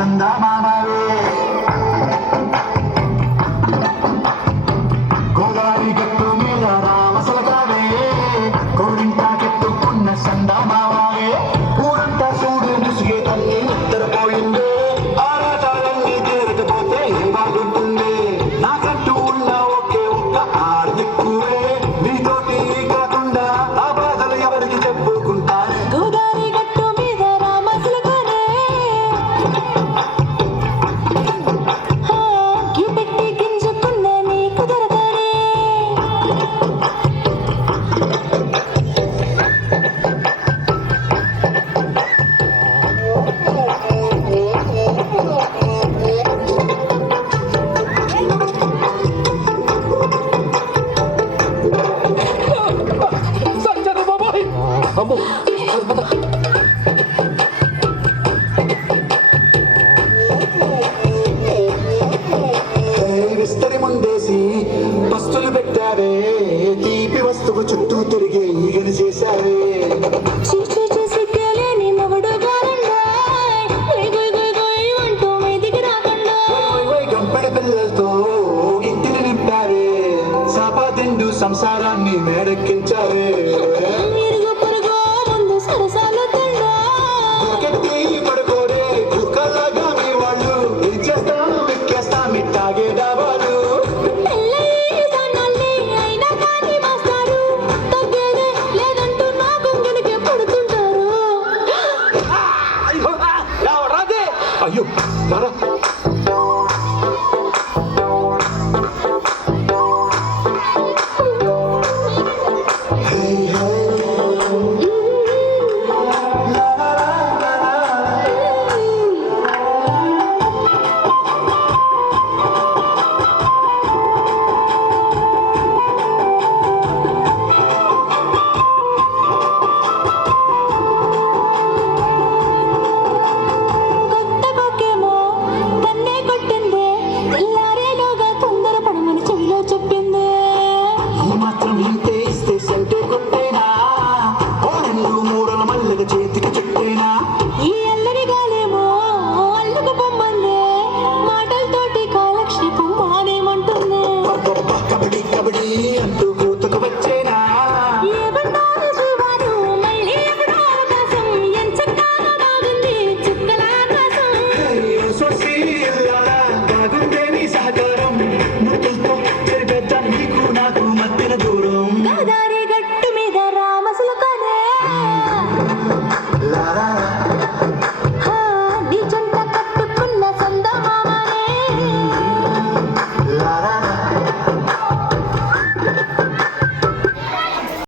చందమామవే గోదావరి గట్టు మీద రామసలకావే కోరింట కెట్టుకున్న చందమామవే ఊరంతా చూడు ముసిగే తల్లి నిద్రపోయిందే ఆరాటాలన్నీ తీరకపోతే బాగుంటుంది నాకంటూ ఉన్న ఒకే ఒక్క ఆర్దిక్కువే నీతోటి కాకుండా ఆ బాధలు ఎవరికి చెప్పుకుంటారు గోదావరి గట్టు మీద రామసలకానే పెట్టి గింజుకున్న నీ కుదరతానే అమ్మో విస్తరి ముందేసి పస్తులు పెట్టావే తీపి వస్తువు చుట్టూ తిరిగే ఈగని చేశావే చీచీ చేసి కేలేని మొగుడు గారండాయ్ గుయ్ గుయ్ గుయ్ గుయ్ అంటూ మీదికి రాకుండా గంపెడి పిల్లలతో ఇంటిని నింపావే సాపాదిండు సంసారాన్ని మేడెక్కించావే ఇరుగు పొరుగు ముందు సరసాలు తండా కెత్తి పడుకోరే కుక్కలాగా మీ వాళ్ళు ఇచ్చేస్తాం ఎక్కేస్తాం ఇట్టాగే డాబాలు పెళ్ళయి దానాల్ని అయినా కానీ మాస్తారు తగ్గేదే లేదంటూ నా గుండెలకే పడుతుంటారు అయ్యో రాదే అయ్యో రారా